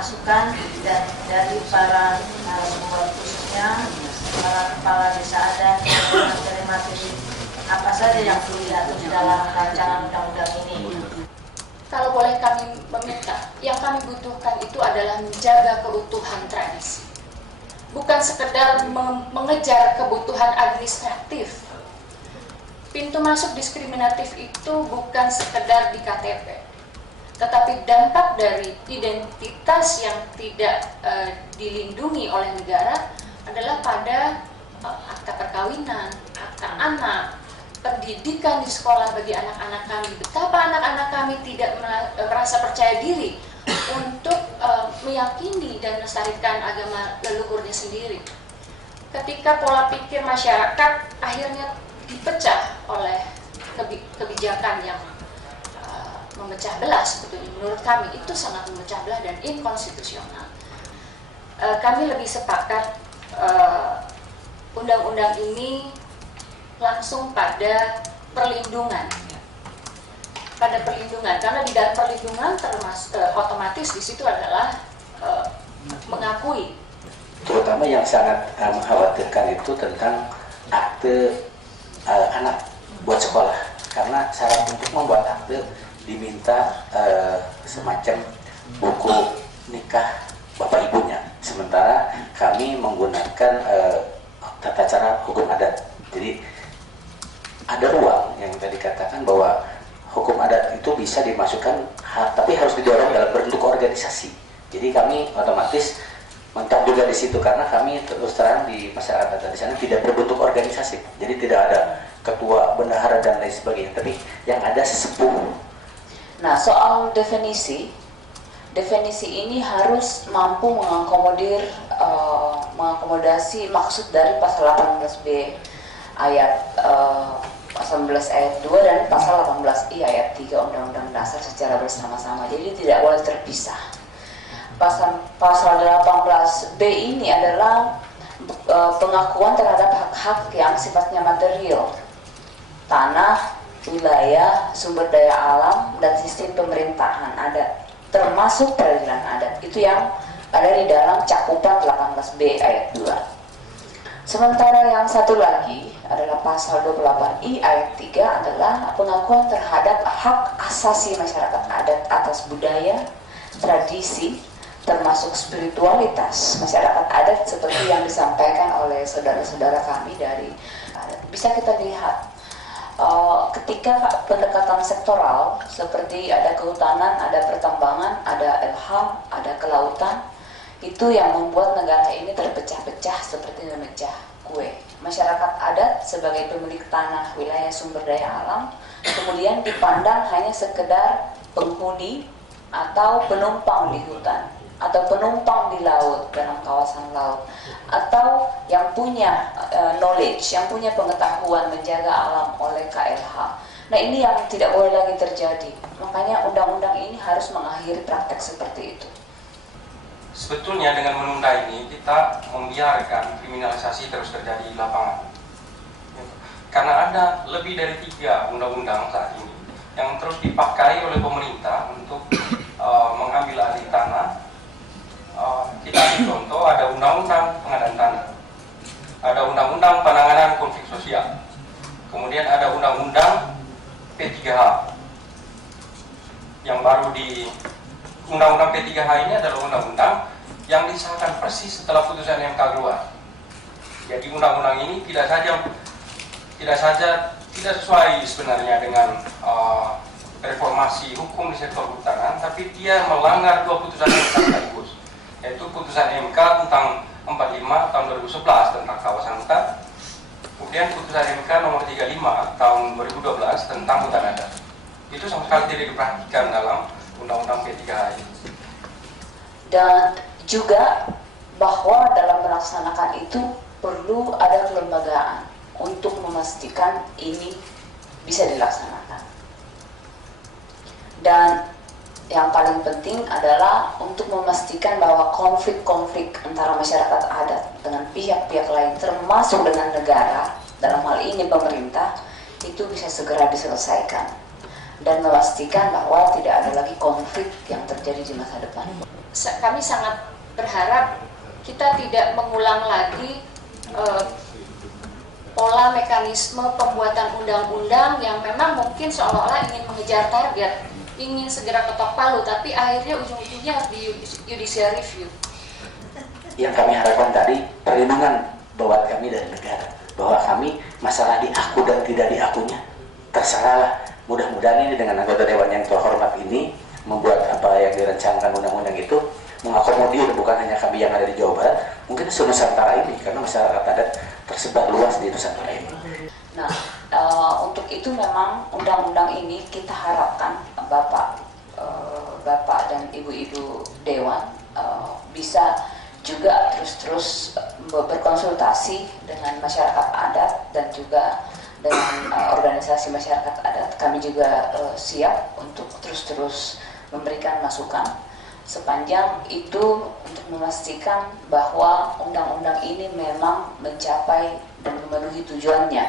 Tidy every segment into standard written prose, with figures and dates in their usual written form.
masukan dan dari para narasumber khususnya para kepala desa adat materi-materi apa saja yang perlu diatur di dalam rancangan undang-undang ini. Kalau boleh kami meminta, yang kami butuhkan itu adalah menjaga keutuhan tradisi. Bukan sekedar mengejar kebutuhan administratif. Pintu masuk diskriminatif itu bukan sekedar di KTP, tetapi dampak dari identitas yang tidak dilindungi oleh negara adalah pada akta perkawinan, akta anak, pendidikan di sekolah bagi anak-anak kami. Betapa anak-anak kami tidak merasa percaya diri untuk meyakini dan melestarikan agama leluhurnya sendiri. Ketika pola pikir masyarakat akhirnya dipecah oleh kebijakan yang memecah belah, sebetulnya menurut kami itu sangat memecah belah dan inkonstitusional. Kami lebih sepakat undang-undang ini langsung pada perlindungan, karena di dalam perlindungan otomatis di situ adalah mengakui. Terutama yang sangat mengkhawatirkan itu tentang akte anak buat sekolah, karena syarat untuk membuat akte diminta semacam buku nikah bapak ibunya, sementara kami menggunakan tata cara hukum adat. Jadi ada ruang yang tadi katakan bahwa hukum adat itu bisa dimasukkan, tapi harus didorong dalam bentuk organisasi. Jadi kami otomatis mentok juga di situ, karena kami terus terang di masyarakat di sana tidak berbentuk organisasi. Jadi tidak ada ketua, bendahara dan lain sebagainya, tapi yang ada sesepuh. Nah, soal definisi ini harus mampu mengakomodasi maksud dari pasal 18B ayat 18 ayat 2 dan pasal 18I ayat 3 Undang-Undang Dasar secara bersama-sama. Jadi tidak boleh terpisah. Pasal 18B ini adalah pengakuan terhadap hak-hak yang sifatnya material, tanah, wilayah, sumber daya alam, dan sistem pemerintahan adat, termasuk peradilan adat. Itu yang ada di dalam cakupan 18B ayat 2. Sementara yang satu lagi adalah pasal 28I ayat 3 adalah pengakuan terhadap hak asasi masyarakat adat atas budaya, tradisi, termasuk spiritualitas masyarakat adat seperti yang disampaikan oleh saudara-saudara kami dari adat. Bisa kita lihat ketika pendekatan sektoral seperti ada kehutanan, ada pertambangan, ada LH, ada kelautan, itu yang membuat negara ini terpecah-pecah seperti memecah kue. Masyarakat adat sebagai pemilik tanah, wilayah, sumber daya alam kemudian dipandang hanya sekedar penghuni atau penumpang di hutan, atau penumpang di laut, dalam kawasan laut, atau yang punya knowledge, yang punya pengetahuan menjaga alam oleh KLH. Nah, ini yang tidak boleh lagi terjadi. Makanya undang-undang ini harus mengakhiri praktek seperti itu. Sebetulnya dengan menunda ini kita membiarkan kriminalisasi terus terjadi di lapangan. Karena ada lebih dari 3 undang-undang saat ini yang terus dipakai oleh pemerintah untuk mengambil alih tanah. Kita ambil contoh, ada undang-undang pengadaan tanah, ada undang-undang penanganan konflik sosial, kemudian ada undang-undang P3H yang baru di undang-undang P3H ini adalah undang-undang yang disahkan persis setelah putusan MK keluar. Jadi undang-undang ini tidak sesuai sebenarnya dengan reformasi hukum di sektor kehutanan, tapi dia melanggar 2 putusan MK sekaligus, yaitu putusan MK tentang 45 tahun 2011 tentang kawasan hutan, kemudian putusan MK nomor 35 tahun 2012 tentang hutan adat. Itu sama sekali tidak diperhatikan dalam undang-undang P3H ini. Dan juga bahwa dalam melaksanakan itu perlu ada kelembagaan untuk memastikan ini bisa dilaksanakan. Dan yang paling penting adalah untuk memastikan bahwa konflik-konflik antara masyarakat adat dengan pihak-pihak lain, termasuk dengan negara, dalam hal ini pemerintah, itu bisa segera diselesaikan. dan memastikan bahwa tidak ada lagi konflik yang terjadi di masa depan. Kami sangat berharap kita tidak mengulang lagi pola mekanisme pembuatan undang-undang yang memang mungkin seolah-olah ingin mengejar target, ingin segera ketok palu, tapi akhirnya ujung-ujungnya di judicial review. Yang kami harapkan tadi perlindungan buat kami dari negara, bahwa kami masalah diaku dan tidak diakunya terserahlah. Mudah-mudahan ini dengan anggota dewan yang terhormat ini membuat apa yang direncanakan undang-undang itu mengakomodir bukan hanya kami yang ada di Jawa Barat, mungkin seluruh Nusantara ini, karena masyarakat adat tersebar luas di Nusantara ini. Nah, untuk itu memang undang-undang ini kita harapkan Bapak dan Ibu-Ibu Dewan bisa juga terus-terus berkonsultasi dengan masyarakat adat dan juga dengan organisasi masyarakat adat. Kami juga siap untuk terus-terus memberikan masukan sepanjang itu untuk memastikan bahwa undang-undang ini memang mencapai dan memenuhi tujuannya,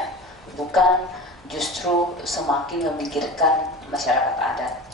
bukan justru semakin memikirkan masyarakat adat.